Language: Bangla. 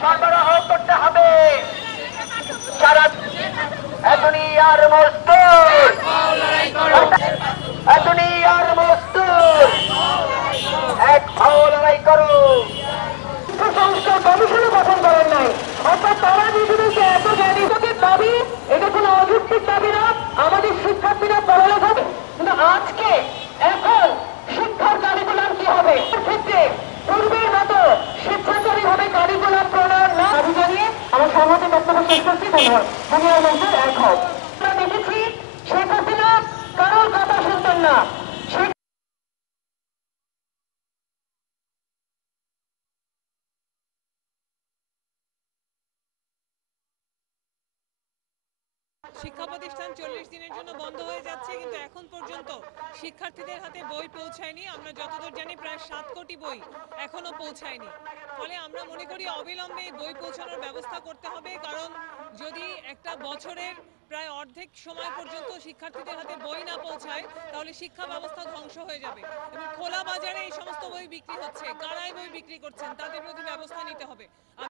সরবরাহ করতে হবে সারা দুনিয়ার মজদুর, দুনিয়ার মজদুর এক ভাও লড়াই করো। সংস্কার কমিশনে গঠন করেন নাই, অর্থাৎ তারা নিজেদেরকে এত জ্ঞানী দাবি, এটা কোনো অযৌক্তিক দাবি না। আমাদের শিক্ষার্থীরা পড়ালেখা, কিন্তু আজকে এখন শিক্ষার কারিকুলাম কি হবে ক্ষেত্রে পূর্বের মতো স্বেচ্ছাচারী ভাবে কারিকুলাম প্রণয়ন না দাবি জানিয়ে আমার সভাপতি বক্তব্য শেষ করছি। ধন্যবাদ। দুনিয়ার মধ্যে এক হোক। আমরা দেখেছি শেখ হাসিনা কারোর কথা শুনতেন না। শিক্ষা প্রতিষ্ঠান 40 দিনের জন্য বন্ধ হয়ে যাচ্ছে, কিন্তু এখন পর্যন্ত শিক্ষার্থীদের হাতে বই পৌঁছায়নি। আমরা যতদূর জানি প্রায় 7 কোটি বই এখনো পৌঁছায়নি। ফলে আমরা মনে করি অবিলম্বে বই পৌঁছানোর ব্যবস্থা করতে হবে, কারণ যদি একটা বছরের প্রায় অর্ধেক সময় পর্যন্ত শিক্ষার্থীদের হাতে বই না পৌঁছায় তাহলে শিক্ষা ব্যবস্থা ধ্বংস হয়ে যাবে। এবং খোলা বাজারে এই সমস্ত বই বিক্রি হচ্ছে, কারাই বই বিক্রি করছেন, তাদের প্রতি ব্যবস্থা নিতে হবে।